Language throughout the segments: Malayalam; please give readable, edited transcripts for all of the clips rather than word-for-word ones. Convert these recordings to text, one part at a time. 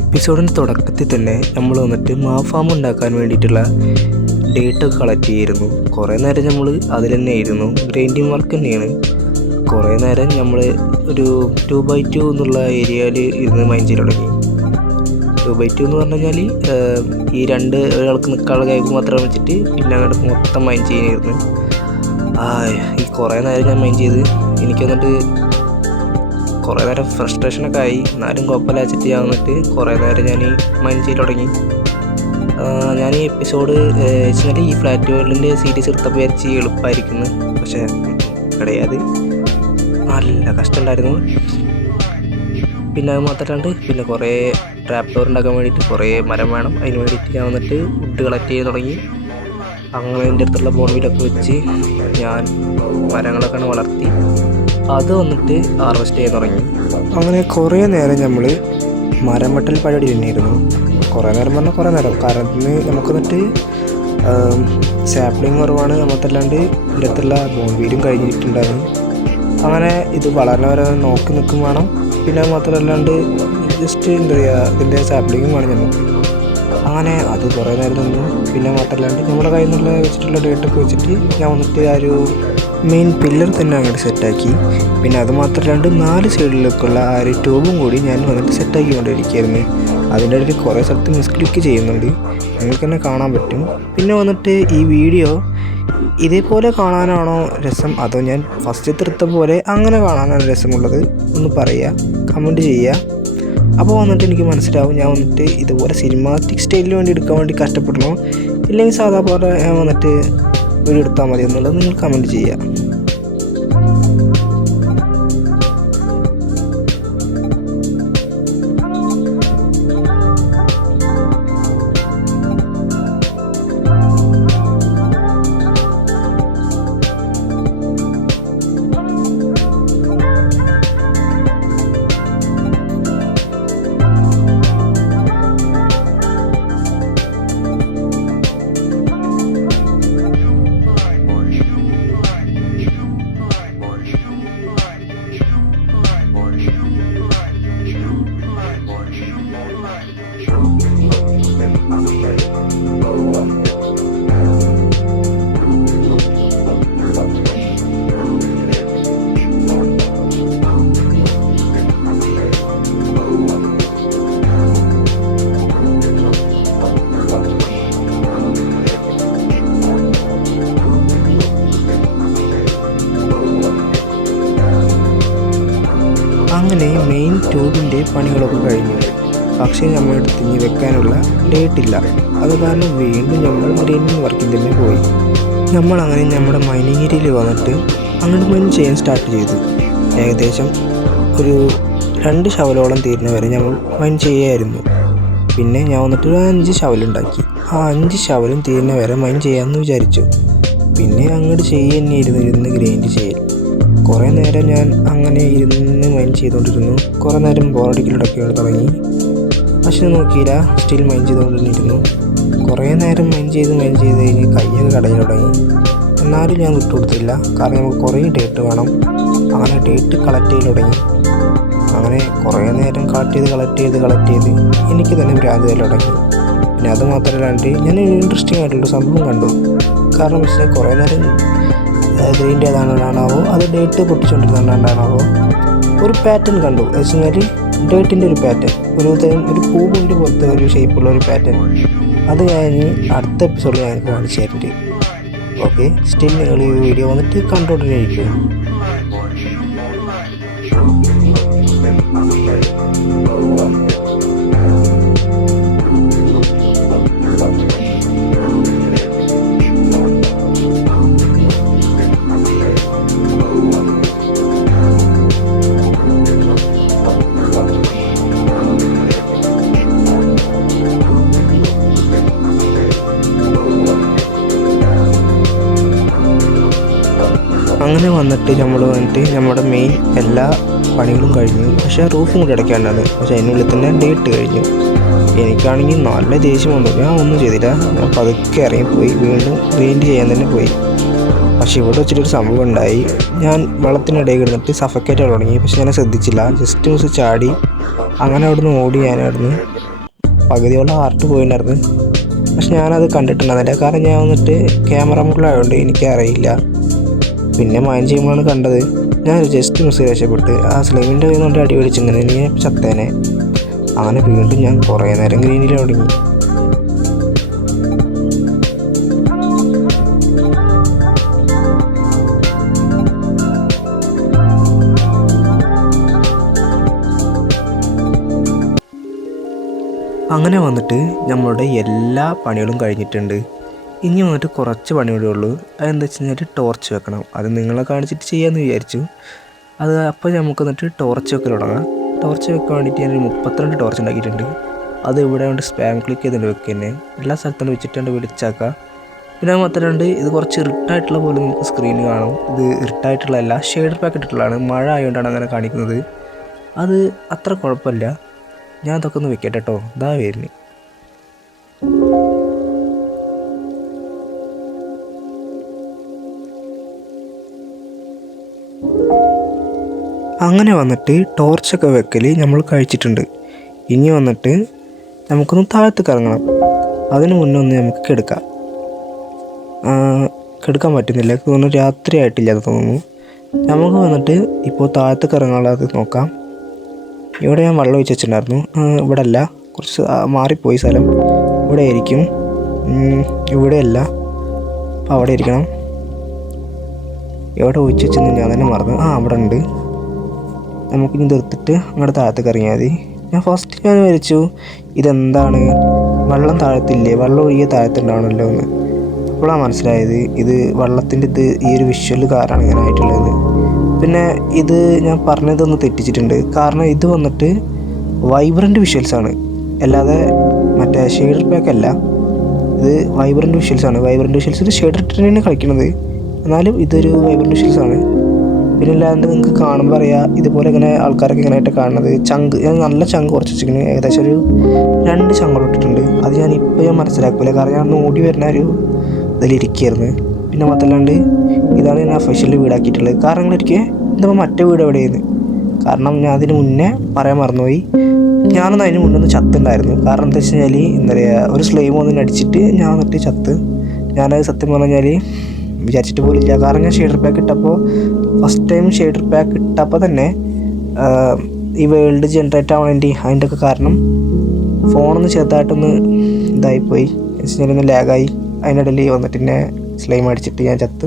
എപ്പിസോഡിന് തുടക്കത്തിൽ തന്നെ നമ്മൾ വന്നിട്ട് മാഫാം ഉണ്ടാക്കാൻ വേണ്ടിയിട്ടുള്ള ഡേറ്റൊക്കെ കളക്ട് ചെയ്യായിരുന്നു. കുറേ നേരം നമ്മൾ അതിൽ തന്നെ ആയിരുന്നു, ഗ്രൈൻഡിങ് വർക്ക് തന്നെയാണ്. കുറേ നേരം നമ്മൾ ഒരു 2x2 എന്നുള്ള ഏരിയയിൽ ഇരുന്ന് മൈൻ ചെയ്ത് തുടങ്ങി. 2x2 എന്ന് പറഞ്ഞു കഴിഞ്ഞാൽ ഈ ഒരാൾക്ക് നിൽക്കാനുള്ള കൈപ്പ് മാത്രം വെച്ചിട്ട് പിന്നെ അങ്ങോട്ട് മൊത്തം മൈൻ ചെയ്യാനായിരുന്നു. ഈ കുറേ നേരം ഞാൻ മൈൻ ചെയ്ത് എനിക്ക് വന്നിട്ട് കുറേ നേരം ഫ്രസ്ട്രേഷനൊക്കെ ആയി. എന്നാലും കുഴപ്പമില്ല വെച്ചിട്ട് ഞാൻ വന്നിട്ട് കുറേ നേരം ഞാൻ മൈൻ ചെയ്ത് തുടങ്ങി. ഞാൻ ഈ എപ്പിസോഡ് വെച്ചാൽ ഈ ഫ്ലാറ്റ് വേൾഡിൻ്റെ സീരീസ് എടുത്തപ്പോൾ വിചാരിച്ച് എളുപ്പമായിരിക്കുന്നു, പക്ഷേ കിടയാത് നല്ല കഷ്ടമുണ്ടായിരുന്നു. പിന്നെ അത് മാത്രമല്ലാണ്ട് പിന്നെ കുറേ ട്രാപ്പ് ഡോർ ഉണ്ടാക്കാൻ വേണ്ടിയിട്ട് കുറേ മരം വേണം. അതിന് വേണ്ടിയിട്ട് ഞാൻ വന്നിട്ട് വുഡ് കളക്ട് ചെയ്യാൻ തുടങ്ങി. അങ്ങനെ എൻ്റെ അടുത്തുള്ള ബോൺവിലൊക്കെ വെച്ച് ഞാൻ മരങ്ങളൊക്കെ വളർത്തി അത് വന്നിട്ട് ഹാർവെസ്റ്റ് ചെയ്യാൻ തുടങ്ങി. അങ്ങനെ കുറേ നേരം നമ്മൾ മരം വെട്ടൽ പരിപാടി തന്നെയായിരുന്നു. കുറേ നേരം പറഞ്ഞാൽ കുറേ നേരം, കാരണം ഇന്ന് നമുക്ക് വന്നിട്ട് സാപ്ലിങ് കുറവാണ്. നമുക്കല്ലാണ്ട് എൻ്റെ അടുത്തുള്ള ബോൺവീലും കഴിഞ്ഞിട്ടുണ്ടായിരുന്നു. അങ്ങനെ ഇത് വളർന്ന വരെ നോക്കി നിൽക്കും വേണം. പിന്നെ മാത്രമല്ലാണ്ട് ജസ്റ്റ് എന്താ പറയുക, ഇതിൻ്റെ സാപ്ലിങ്ങും വേണം നമുക്ക്. അങ്ങനെ അത് കുറേ നേരം നിന്നു. പിന്നെ മാത്രമല്ലാണ്ട് നമ്മുടെ കയ്യിൽ നിന്നുള്ള വെച്ചിട്ടുള്ള ഡേറ്റൊക്കെ വെച്ചിട്ട് ഞാൻ വന്നിട്ട് ആ ഒരു മെയിൻ പില്ലർ തന്നെ അങ്ങോട്ട് സെറ്റാക്കി. പിന്നെ അത് മാത്രമല്ലാണ്ട് 4 സൈഡിലേക്കുള്ള ആ ഒരു ട്യൂബും കൂടി ഞാൻ വന്നിട്ട് സെറ്റാക്കി കൊണ്ടിരിക്കുകയായിരുന്നു. അതിൻ്റെ ഇടയിൽ കുറേ സ്ഥലത്ത് മിസ്ക്ലിക്ക് ചെയ്യുന്നുണ്ട്, നിങ്ങൾക്ക് തന്നെ കാണാൻ പറ്റും. പിന്നെ വന്നിട്ട് ഈ വീഡിയോ ഇതേപോലെ കാണാനാണോ രസം, അതോ ഞാൻ ഫസ്റ്റ് എടുത്ത പോലെ അങ്ങനെ കാണാനാണ് രസമുള്ളത് ഒന്ന് പറയുക, കമൻറ്റ് ചെയ്യുക. അപ്പോൾ വന്നിട്ട് എനിക്ക് മനസ്സിലാവും ഞാൻ വന്നിട്ട് ഇതുപോലെ സിനിമാറ്റിക് സ്റ്റൈലിന് വേണ്ടി എടുക്കാൻ വേണ്ടി കഷ്ടപ്പെടണോ, ഇല്ലെങ്കിൽ സാധാ പോലെ വന്നിട്ട് വീഡിയോ എടുത്താൽ മതി എന്നുള്ളത് നിങ്ങൾ കമൻറ്റ് ചെയ്യുക. അങ്ങനെ മെയിൻ ട്യൂബിൻ്റെ പണികളൊക്കെ കഴിഞ്ഞു. പക്ഷേ നമ്മുടെ അടുത്ത് ഇനി വെക്കാനുള്ള ഡേറ്റില്ല. അത് കാരണം വീണ്ടും നമ്മൾ ഗ്രൈൻഡിങ് വർക്കിൽ തന്നെ പോയി. നമ്മളങ്ങനെ നമ്മുടെ മൈനിങ് ഏരിയയിൽ വന്നിട്ട് അങ്ങോട്ട് മൈൻ ചെയ്യാൻ സ്റ്റാർട്ട് ചെയ്തു. ഏകദേശം ഒരു 2 ശവലോളം തീരുന്ന വരെ നമ്മൾ മൈൻ ചെയ്യായിരുന്നു. പിന്നെ ഞാൻ വന്നിട്ട് ഒരു 5 ശവലുണ്ടാക്കി. ആ 5 ശവലും തീരുന്ന വരെ മൈൻ ചെയ്യാമെന്ന് വിചാരിച്ചു. പിന്നെ അങ്ങോട്ട് ഇരുന്ന് ഗ്രൈൻഡ് ചെയ്യൽ. കുറേ നേരം ഞാൻ അങ്ങനെ ഇരുന്ന് മൈൻ ചെയ്തുകൊണ്ടിരുന്നു. കുറേ നേരം ബോറടിക്കലൊക്കെ തുടങ്ങി, പക്ഷെ നോക്കിയില്ല, സ്റ്റിൽ മൈൻ ചെയ്തുകൊണ്ടിരുന്നു. കുറേ നേരം മൈൻ ചെയ്ത് കഴിഞ്ഞ് കയ്യൊക്കെ കടയിൽ തുടങ്ങി. എന്നാലും ഞാൻ വിട്ടുകൊടുത്തില്ല, കാരണം നമുക്ക് കുറേ ഡേറ്റ് വേണം. അങ്ങനെ ഡേറ്റ് കളക്ട് ചെയ്ത് തുടങ്ങി. അങ്ങനെ കുറേ നേരം കളക്ട് ചെയ്ത് എനിക്ക് തന്നെ ഭ്രാന്ത് തല തുടങ്ങി. പിന്നെ അത് മാത്രമല്ലാണ്ട് ഞാൻ ഇൻട്രസ്റ്റിംഗ് ആയിട്ടുള്ള സംഭവം കണ്ടു. കാരണം വെച്ചാൽ കുറേ നേരം ഗ്രൈൻഡ് ചെയ്താണോ അത് ഡേറ്റ് പൊട്ടിച്ചുകൊണ്ടിരുന്നാണോ ഒരു പാറ്റേൺ കണ്ടു. എന്ന് വെച്ച് കഴിഞ്ഞാൽ ഡേറ്റിൻ്റെ ഒരു പാറ്റേൺ, ഒരു പൂവിൻ്റെ പോലത്തെ ഒരു ഷേപ്പുള്ള ഒരു പാറ്റേൺ. അത് ഞാൻ അടുത്ത എപ്പിസോഡിൽ ഞാൻ കാണിച്ചു തരുന്നുണ്ട്. ഓക്കെ, സ്റ്റിൽ നിങ്ങൾ ഈ വീഡിയോ വന്നിട്ട് കണ്ടുകൊണ്ടിരിക്കും. അങ്ങനെ വന്നിട്ട് നമ്മുടെ മെയിൻ എല്ലാ പണികളും കഴിഞ്ഞു. പക്ഷേ റൂഫും കൂടി അടയ്ക്കാണ്ടാണ്. പക്ഷേ അതിനുള്ളിൽ തന്നെ ഡേറ്റ് കഴിഞ്ഞു. എനിക്കാണെങ്കിൽ നല്ല ദേഷ്യം വന്നു. ഞാൻ ഒന്നും ചെയ്തില്ല, ഞാൻ പതുക്കെ ഇറങ്ങിപ്പോയി, വീണ്ടും ഗ്രൈൻഡ് ചെയ്യാൻ തന്നെ പോയി. പക്ഷേ ഇവിടെ വെച്ചിട്ടൊരു സംഭവം ഉണ്ടായി. ഞാൻ വെള്ളത്തിനിടയിൽ കിടന്നിട്ട് സഫക്കേറ്റ് തുടങ്ങി. പക്ഷെ ഞാൻ ശ്രദ്ധിച്ചില്ല, ജസ്റ്റ് മിസ് ചാടി. അങ്ങനെ അവിടുന്ന് ഓടി. ഞാൻ അവിടുന്ന് പകുതിയോളം ഹാർട്ട് പോയിട്ടുണ്ടായിരുന്നു. പക്ഷെ ഞാനത് കണ്ടിട്ടുണ്ടായിരുന്നില്ല, കാരണം ഞാൻ വന്നിട്ട് ക്യാമറ മുകളിലായതുകൊണ്ട് എനിക്കറിയില്ല. പിന്നെ മൈൻഡ് ചെയ്യുമ്പോഴാണ് കണ്ടത്. ഞാൻ ജസ്റ്റ് മിസ് രക്ഷപ്പെട്ട് ആ സ്ലൈമിൻ്റെ കയ്യിൽ നിന്ന് അടി പിടിച്ചിങ്ങനെ നീ ചത്തേനെ. അങ്ങനെ വീണ്ടും ഞാൻ കുറേ നേരം ഗ്രീനിൽ തുടങ്ങി. അങ്ങനെ വന്നിട്ട് നമ്മളുടെ എല്ലാ പണികളും കഴിഞ്ഞിട്ടുണ്ട്. ഇനി വന്നിട്ട് കുറച്ച് പണിയോടെ ഉള്ളൂ. അതെന്താ വെച്ച് കഴിഞ്ഞാൽ ടോർച്ച് വെക്കണം. അത് നിങ്ങളെ കാണിച്ചിട്ട് ചെയ്യാമെന്ന് വിചാരിച്ചു. അപ്പോൾ നമുക്ക് വന്നിട്ട് ടോർച്ച് വെക്കൽ തുടങ്ങാം. ടോർച്ച് വെക്കാൻ വേണ്ടിയിട്ട് ഞാനൊരു 32 ടോർച്ച് ഉണ്ടാക്കിയിട്ടുണ്ട്. അത് ഇവിടെ കൊണ്ട് സ്പാം ക്ലിക്ക് ചെയ്തിട്ട് വെക്കുക തന്നെ. എല്ലാ സ്ഥലത്തും വെച്ചിട്ടുണ്ട് വിളിച്ചാക്കുക. പിന്നെ മാത്രമല്ല ഇത് കുറച്ച് ഇറിട്ടായിട്ടുള്ള പോലെ നമുക്ക് സ്ക്രീൻ കാണും. ഇത് ഇറിട്ടായിട്ടുള്ളതല്ല, ഷെയ്ഡർ പാക്ക് ഇട്ടിട്ടുള്ളതാണ്. മഴ ആയതുകൊണ്ടാണ് അങ്ങനെ കാണിക്കുന്നത്. അത് അത്ര കുഴപ്പമില്ല. ഞാൻ അതൊക്കെ ഒന്ന് വെക്കട്ടെ കേട്ടോ. ഇതാ വരുന്നു. അങ്ങനെ വന്നിട്ട് ടോർച്ചൊക്കെ വെക്കൽ നമ്മൾ കഴിച്ചിട്ടുണ്ട്. ഇനി വന്നിട്ട് നമുക്കൊന്ന് താഴത്തേക്ക് ഇറങ്ങണം. അതിന് മുന്നേ ഒന്ന് നമുക്ക് കിടക്കാൻ പറ്റുന്നില്ല. തോന്നുന്നു രാത്രി ആയിട്ടില്ല എന്ന് തോന്നുന്നു. നമുക്ക് വന്നിട്ട് ഇപ്പോൾ താഴത്തേക്ക് ഇറങ്ങാനുള്ളത് നോക്കാം. ഇവിടെ ഞാൻ വെള്ളം ഒഴിച്ച് വെച്ചിട്ടുണ്ടായിരുന്നു. ഇവിടെ അല്ല, കുറച്ച് മാറിപ്പോയി സ്ഥലം. ഇവിടെ ആയിരിക്കും, ഇവിടെയല്ല. അപ്പോൾ അവിടെ ഇരിക്കണം. എവിടെ ഒഴിച്ച് വെച്ചെന്ന് ഞാൻ തന്നെ മറന്നു. അവിടെ ഉണ്ട്. നമുക്കിനി നിർത്തിട്ട് അങ്ങോട്ട് താഴത്തേക്ക് ഇറങ്ങിയാൽ മതി. ഞാൻ വിചാരിച്ചു ഇതെന്താണ്, വെള്ളം താഴത്തില്ലേ, വെള്ളം ഒഴുകിയ താഴത്തുണ്ടാവണമല്ലോ എന്ന്. അപ്പോഴാണ് മനസ്സിലായത് ഇത് വെള്ളത്തിൻ്റെ ഈ ഒരു വിഷ്വൽ കാറാണ് ഇങ്ങനെ ആയിട്ടുള്ളത്. പിന്നെ ഇത് ഞാൻ പറഞ്ഞതൊന്ന് തെറ്റിച്ചിട്ടുണ്ട്. കാരണം ഇത് വന്നിട്ട് വൈബ്രൻ്റ് വിഷ്വൽസാണ്, അല്ലാതെ മറ്റേ ഷെയ്ഡർ പാക്ക് അല്ല. ഇത് വൈബ്രൻ്റ് വിഷ്വൽസാണ്. വൈബ്രൻ്റ് വിഷ്വൽസിൽ ഷെയ്ഡർ ഇട്ടിട്ടാണ് കളിക്കുന്നത്, എന്നാലും ഇതൊരു വൈബ്രൻ്റ് വിഷ്വൽസാണ്. പിന്നെ അല്ലാണ്ട് നിങ്ങൾക്ക് കാണുമ്പോൾ അറിയാം, ഇതുപോലെ ഇങ്ങനെ ആൾക്കാരൊക്കെ ഇങ്ങനെയായിട്ട് കാണുന്നത്. ഞാൻ നല്ല ചങ്ക് കുറച്ച് വെച്ചിരിക്കുന്നു. ഏകദേശം ഒരു 2 ചങ്കുകൾ ഇട്ടിട്ടുണ്ട്. അത് ഞാൻ മനസ്സിലാക്കില്ല, കാരണം ഞാൻ ഓടി വരുന്ന ഒരു ഇതിലിരിക്കുകയായിരുന്നു. പിന്നെ മാത്രമല്ലാണ്ട് ഇതാണ് ഞാൻ ഒഫീഷ്യലി വീടാക്കിയിട്ടുള്ളത്. കാരണം എനിക്ക് എന്താ മറ്റേ വീട് എവിടെയായിരുന്നു, കാരണം ഞാൻ അതിന് മുന്നേ പറയാൻ മറന്നുപോയി. ഞാനൊന്ന് അതിന് മുന്നേ ഒന്ന് ചത്തുണ്ടായിരുന്നു. കാരണം എന്താ വെച്ച് കഴിഞ്ഞാൽ എന്താ പറയുക, ഒരു സ്ലൈം ഒന്നും അടിച്ചിട്ട് ഞാൻ വന്നിട്ട് ചത്ത്. ഞാനത് സത്യം പറഞ്ഞു കഴിഞ്ഞാൽ വിചാരിച്ചിട്ട് പോലില്ല. കാരണം ഞാൻ ഷെയ്ഡർ പാക്ക് ഇട്ടപ്പോൾ, ഫസ്റ്റ് ടൈം ഷെയ്ഡർ പാക്ക് ഇട്ടപ്പോൾ തന്നെ ഈ വേൾഡ് ജനറേറ്റ് ആവണേണ്ടി അതിൻ്റെ ഒക്കെ കാരണം ഫോണൊന്ന് ചെറുതായിട്ടൊന്ന് ഇതായിപ്പോയി, ഒന്ന് ലാഗായി. അതിനിടയിൽ വന്നിട്ട് എന്നെ സ്ലൈം അടിച്ചിട്ട് ഞാൻ ചത്ത്.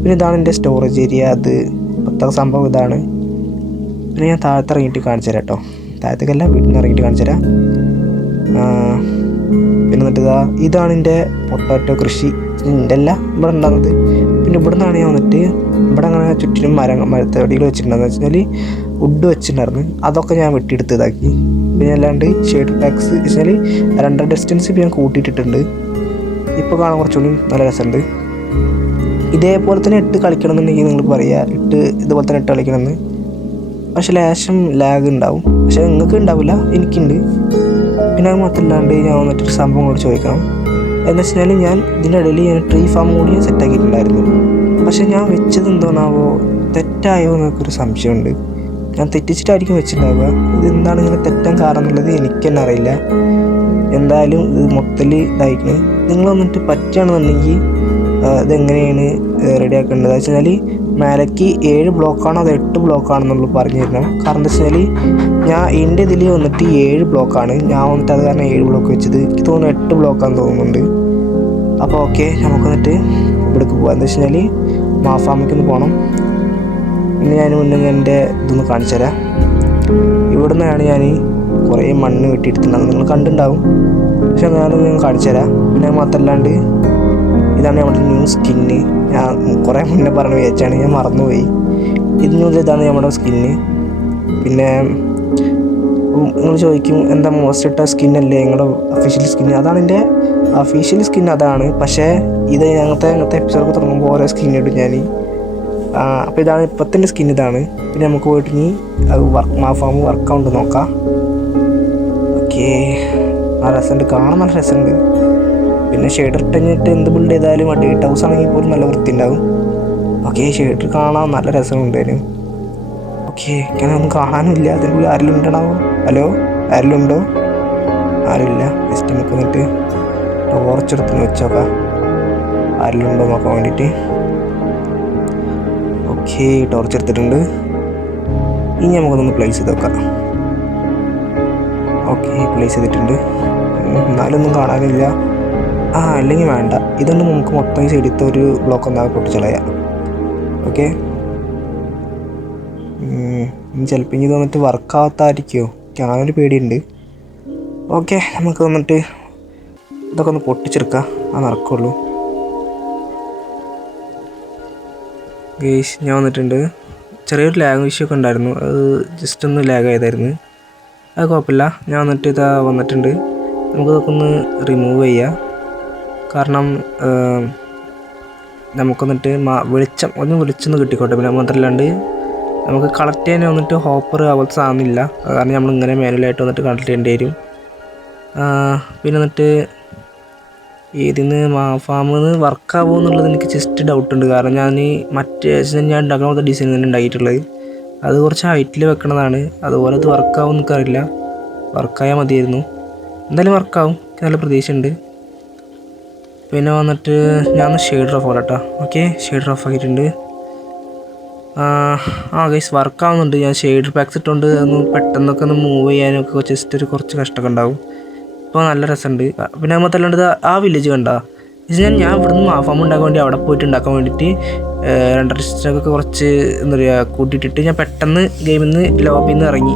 പിന്നെ ഇതാണ് എൻ്റെ സ്റ്റോറേജ് ഏരിയ. അത് ഇപ്പോഴത്തെ സംഭവം ഇതാണ്. പിന്നെ ഞാൻ താഴത്ത് ഇറങ്ങിയിട്ട് കാണിച്ചു തരാം കേട്ടോ. താഴത്തേക്കല്ല, വീട്ടിൽ നിന്ന് ഇറങ്ങിയിട്ട് കാണിച്ചു തരാം. പിന്നെ എന്നിട്ട് ഇതാണ് എൻ്റെ പൊട്ടാറ്റോ കൃഷി. എൻ്റെ അല്ല, ഇവിടെ ഉണ്ടാകുന്നത്. പിന്നെ ഇവിടെ നിന്നാണ് ഞാൻ വന്നിട്ട് ഇവിടെ അങ്ങനെ ചുറ്റിനും മരത്തടികൾ വെച്ചിട്ടുണ്ടെന്ന് വെച്ചാൽ വുഡ് വെച്ചിട്ടുണ്ടായിരുന്നു. അതൊക്കെ ഞാൻ വെട്ടിയെടുത്ത് ഇതാക്കി. പിന്നെ അല്ലാണ്ട് ഷെയ്ഡ് പാക്സ് വെച്ചാൽ 2 ഡിസ്റ്റൻസ് ഇപ്പോൾ ഞാൻ കൂട്ടിയിട്ടിട്ടുണ്ട്. ഇപ്പോൾ കാണാൻ കുറച്ചുകൂടി നല്ല രസമുണ്ട്. ഇതേപോലെ തന്നെ ഇട്ട് കളിക്കണം എന്നുണ്ടെങ്കിൽ നിങ്ങൾ പറയുക, ഇതുപോലെ തന്നെ ഇട്ട് കളിക്കണമെന്ന്. പക്ഷെ ലേശം ലാഗ് ഉണ്ടാവും, പക്ഷെ നിങ്ങൾക്ക് ഉണ്ടാവില്ല, എനിക്കുണ്ട്. പിന്നെ അത് മാത്രമല്ലാണ്ട് ഞാൻ വന്നിട്ടൊരു സംഭവം കൂടി ചോദിക്കണം. എന്ന് വെച്ച് കഴിഞ്ഞാൽ ഞാൻ ഇതിൻ്റെ ഇടയിൽ ഞാൻ ട്രീ ഫാം കൂടി സെറ്റാക്കിയിട്ടുണ്ടായിരുന്നു. പക്ഷെ ഞാൻ വെച്ചത് എന്തോന്നാവോ, തെറ്റായോ എന്നൊക്കെയൊരു സംശയമുണ്ട്. ഞാൻ തെറ്റിച്ചിട്ടായിരിക്കും വെച്ചിട്ടുണ്ടാവുക. ഇതെന്താണ് ഇങ്ങനെ തെറ്റാൻ കാരണം എന്നുള്ളത് എനിക്ക് തന്നെ അറിയില്ല. എന്തായാലും ഇത് മൊത്തത്തിൽ ഇതായിരിക്കണം. നിങ്ങൾ വന്നിട്ട് പറ്റുകയാണെന്നുണ്ടെങ്കിൽ ഇതെങ്ങനെയാണ് റെഡിയാക്കേണ്ടത് എന്ന് വെച്ച് കഴിഞ്ഞാൽ മേലേക്ക് 7 ബ്ലോക്കാണോ അത് 8 ബ്ലോക്കാണെന്നുള്ളത് പറഞ്ഞു തരണം. കാരണം എന്താ വെച്ച് കഴിഞ്ഞാൽ ഞാൻ എൻ്റെ ഇതിൽ വന്നിട്ട് 7 ബ്ലോക്കാണ്. ഞാൻ വന്നിട്ട് അത് കാരണം 7 ബ്ലോക്ക് വെച്ചത്. എനിക്ക് തോന്നുന്നു 8 ബ്ലോക്കാന്ന് തോന്നുന്നുണ്ട്. അപ്പോൾ ഓക്കെ, നമുക്ക് വന്നിട്ട് ഇവിടേക്ക് പോകാം. എന്താ വെച്ച് കഴിഞ്ഞാൽ മാഫാമിക്കൊന്ന് പോകണം. പിന്നെ ഞാൻ മുന്നേ എൻ്റെ ഇതൊന്ന് കാണിച്ചു തരാം. ഇവിടെ നിന്നാണ് ഞാൻ കുറേ മണ്ണ് വെട്ടിയെടുത്തിട്ടുണ്ടാകും, നിങ്ങൾ കണ്ടിട്ടുണ്ടാവും. പക്ഷെ ഞാനത് ഞാൻ കാണിച്ചു തരാം. പിന്നെ മാത്രമല്ലാണ്ട് ഇതാണ് നമ്മുടെ ന്യൂ സ്കിന്ന്. ഞാൻ കുറേ മുന്നേ പറഞ്ഞ് വിചാരിച്ചാണ്, ഞാൻ മറന്നുപോയി. ഇതാണ് നമ്മുടെ സ്കിന്ന്. പിന്നെ നിങ്ങൾ ചോദിക്കും എന്താ മോസ്റ്റ് ഇട്ട സ്കിന്നല്ലേ നിങ്ങളുടെ ഒഫീഷ്യൽ സ്കിന്ന്? അതാണ് എൻ്റെ ഒഫീഷ്യൽ സ്കിൻ, അതാണ്. പക്ഷേ ഇത് ഞങ്ങത്തെ എപ്പിസോഡ് തുടങ്ങുമ്പോൾ ഓരോ സ്കിൻ ഇടും ഞാൻ. അപ്പോൾ ഇതാണ് ഇപ്പോഴത്തെ സ്കിൻ, ഇതാണ്. പിന്നെ നമുക്ക് പോയിട്ട് ഇനി മാഫാം വർക്കൗണ്ട് നോക്കാം. ഓക്കെ, നല്ല രസമുണ്ട്, കാണാൻ നല്ല രസമുണ്ട്. പിന്നെ ഷെയ്ഡർ ഇട്ടഞ്ഞിട്ട് എന്ത് ബിൽഡ് ചെയ്താലും അടിയിട്ട് ഹൗസ് ആണെങ്കിൽ പോലും നല്ല വൃത്തി ഉണ്ടാകും. ഓക്കെ ഷെയ്ഡർ കാണാൻ നല്ല രസമുണ്ടായിരുന്നു. ഓക്കെ ഇങ്ങനെ ഒന്നും കാണാനുമില്ല. അതിനുള്ളിൽ ആരെങ്കിലും ഉണ്ടോ? ഹലോ ആരെങ്കിലും ഉണ്ടോ? ആരുമില്ല. ജസ്റ്റ് നമുക്ക് എന്നിട്ട് ടോർച്ചെടുത്ത് വെച്ചോക്കാം ആരെങ്കിലും ഉണ്ടോ നോക്കാൻ വേണ്ടിയിട്ട്. ഓക്കെ ടോർച്ച് എടുത്തിട്ടുണ്ട്. ഇനി നമുക്കൊന്ന് പ്ലേസ് ചെയ്ത് നോക്കാം. ഓക്കെ പ്ലേസ് ചെയ്തിട്ടുണ്ട്. എന്നാലൊന്നും കാണാനില്ല. അല്ലെങ്കിൽ വേണ്ട, ഇതൊന്നും നമുക്ക് മൊത്തം സൈഡിലത്തെ ഒരു ബ്ലോക്ക് ഒന്നാകെ പൊട്ടിച്ചളയാം. ഓക്കെ ഇനി ചിലപ്പോൾ ഇനി വന്നിട്ട് വർക്കാവാത്തായിരിക്കുമോ? എനിക്ക് അങ്ങനെ ഒരു പേടിയുണ്ട്. ഓക്കെ നമുക്ക് വന്നിട്ട് ഇതൊക്കെ ഒന്ന് പൊട്ടിച്ചെടുക്കാം. നടക്കുള്ളൂ. ഗേസ് ഞാൻ വന്നിട്ടുണ്ട്. ചെറിയൊരു ലാഗ് ഇഷ്യൂ ഒക്കെ ഉണ്ടായിരുന്നു. അത് ജസ്റ്റ് ഒന്ന് ലാഗ് ആയതായിരുന്നു. അത് കുഴപ്പമില്ല. ഞാൻ വന്നിട്ട് ഇതാ വന്നിട്ടുണ്ട്. നമുക്കിതൊക്കെ ഒന്ന് റിമൂവ് ചെയ്യാം. കാരണം നമുക്കൊന്നിട്ട് വെളിച്ചൊന്ന് കിട്ടിക്കോട്ടെ. പിന്നെ മാത്രമല്ലാണ്ട് നമുക്ക് കളക്ട് ചെയ്യാൻ വന്നിട്ട് ഹോപ്പർ അതുപോലത്തെ സാധനമില്ല. കാരണം നമ്മളിങ്ങനെ മാനുവലായിട്ട് വന്നിട്ട് കളക്ട് ചെയ്യേണ്ടി വരും. പിന്നെ വന്നിട്ട് ഇതിന്ന് ഫാമിൽ നിന്ന് വർക്കാവുമോ എന്നുള്ളത് എനിക്ക് ജസ്റ്റ് ഡൗട്ടുണ്ട്. കാരണം ഞാൻ ഉണ്ടാക്കുന്ന പോലത്തെ ഡിസൈൻ തന്നെ ഉണ്ടായിട്ടുള്ളത്. അത് കുറച്ച് ഹൈറ്റിൽ വെക്കണതാണ്. അതുപോലെ അത് വർക്കാവും എനിക്കറിയില്ല. വർക്കായാൽ മതിയായിരുന്നു. എന്തായാലും വർക്കാവും, എനിക്ക് നല്ല പ്രതീക്ഷയുണ്ട്. പിന്നെ വന്നിട്ട് ഞാൻ ഷെയ്ഡർ ഓഫ് ആക്കട്ടോ. ഓക്കെ ഷെയ്ഡർ ഓഫ് ആക്കിയിട്ടുണ്ട്. ഗൈസ് വർക്കാവുന്നുണ്ട്. ഞാൻ ഷെയ്ഡർ പാക്സ് ഇട്ടുകൊണ്ട് ഒന്ന് പെട്ടെന്നൊക്കെ ഒന്ന് മൂവ് ചെയ്യാനൊക്കെ ജസ്റ്റ് കുറച്ച് കഷ്ടമൊക്കെ ഉണ്ടാവും. ഇപ്പോൾ നല്ല രസമുണ്ട്. പിന്നെ നമ്മൾ തല്ലാണ്ട് ആ വില്ലേജ് കണ്ടാ ഞാൻ ഇവിടുന്ന് മാഫാം ഉണ്ടാക്കാൻ വേണ്ടി അവിടെ പോയിട്ട് ഉണ്ടാക്കാൻ വേണ്ടിയിട്ട് രണ്ടരസ്റ്റൊക്കെ കുറച്ച് എന്താ പറയുക കൂട്ടിയിട്ടിട്ട് ഞാൻ പെട്ടെന്ന് ഗെയിമിൽ നിന്ന് ലോബിയിൽ നിന്ന് ഇറങ്ങി.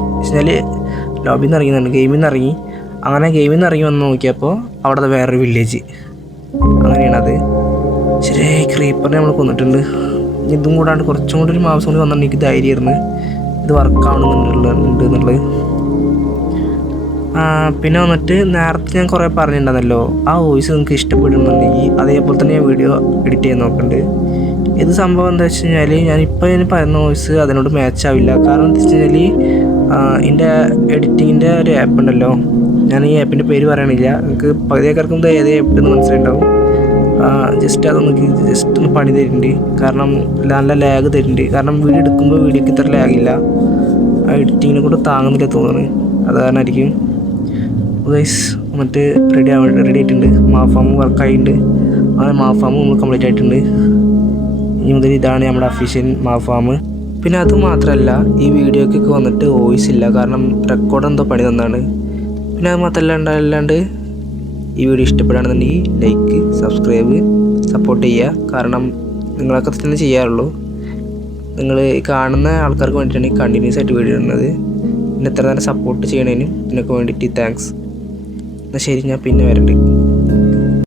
ലോബിയിൽ നിന്ന് ഇറങ്ങിയെന്നുണ്ട്, ഗെയിമിൽ നിന്ന് ഇറങ്ങി. അങ്ങനെ ഗെയിമിൽ നിന്ന് ഇറങ്ങി വന്ന് നോക്കിയപ്പോൾ അവിടെ വേറൊരു വില്ലേജ്. അങ്ങനെയാണത്. ശരി ക്രീപ്പറിനെ നമ്മൾ കൊന്നിട്ടുണ്ട്. ഇതും കൂടാണ്ട് കുറച്ചും കൂടി ഒരു മാസം കൂടി വന്നിട്ട് എനിക്ക് ധൈര്യമായിരുന്നു ഇത് വർക്കാവണമെന്നുണ്ട് എന്നുള്ളത്. പിന്നെ വന്നിട്ട് നേരത്തെ ഞാൻ കുറേ പറഞ്ഞിട്ടുണ്ടായിരുന്നല്ലോ, ആ വോയിസ് നിങ്ങൾക്ക് ഇഷ്ടപ്പെടുന്നുണ്ടെങ്കിൽ അതേപോലെ തന്നെ ഞാൻ വീഡിയോ എഡിറ്റ് ചെയ്യാൻ നോക്കുന്നുണ്ട്. ഇത് സംഭവം എന്താ വെച്ച് കഴിഞ്ഞാൽ ഞാനിപ്പോൾ പറയുന്ന വോയിസ് അതിനോട് മാച്ച് ആവില്ല. കാരണം എന്താ വെച്ച് കഴിഞ്ഞാൽ എൻ്റെ എഡിറ്റിങ്ങിൻ്റെ ഒരു ആപ്പ് ഉണ്ടല്ലോ, ഞാൻ ഈ ആപ്പിൻ്റെ പേര് പറയണില്ല. നിങ്ങൾക്ക് പകുതിയൊക്കെ ഏത് ആപ്പ് എന്ന് മനസ്സിലുണ്ടാവും. ജസ്റ്റ് ഒന്ന് പണി തരുന്നുണ്ട്. കാരണം നല്ല ലാഗ് തരുന്നുണ്ട്. കാരണം വീഡിയോ എടുക്കുമ്പോൾ വീഡിയോക്ക് ഇത്ര ലാഗില്ല. ആ എഡിറ്റിങ്ങിനെ കൂടെ താങ്ങുന്നില്ല തോന്നുന്നു. അത് കാരണമായിരിക്കും. ഗൈസ് എന്നിട്ട് റെഡി ആയിട്ടുണ്ട്. മാഫാം വർക്കായിട്ടുണ്ട്. അങ്ങനെ മാഫാം നമ്മൾ കംപ്ലീറ്റ് ആയിട്ടുണ്ട്. ഇനി മുതൽ ഇതാണ് നമ്മുടെ അഫീഷ്യൽ മാഫാം. പിന്നെ അത് മാത്രമല്ല ഈ വീഡിയോക്കൊക്കെ വന്നിട്ട് വോയിസ് ഇല്ല. കാരണം റെക്കോർഡ് എന്തോ പണി തന്നാണ്. പിന്നെ അത് മാത്രമല്ലാണ്ട് ഈ വീഡിയോ ഇഷ്ടപ്പെടുകയാണെന്നുണ്ടെങ്കിൽ ലൈക്ക്, സബ്സ്ക്രൈബ്, സപ്പോർട്ട് ചെയ്യുക. കാരണം നിങ്ങളൊക്കെ തന്നെ ചെയ്യാറുള്ളൂ. നിങ്ങൾ കാണുന്ന ആൾക്കാർക്ക് വേണ്ടിയിട്ടാണ് കണ്ടിന്യൂസ് ആയിട്ട് വീഡിയോ ഇടുന്നത്. പിന്നെ ഇത്ര നേരം സപ്പോർട്ട് ചെയ്യണതിനും ഇതിനൊക്കെ വേണ്ടിയിട്ട് താങ്ക്സ്. എന്നാൽ ശരി, ഞാൻ പിന്നെ വരണ്ട്.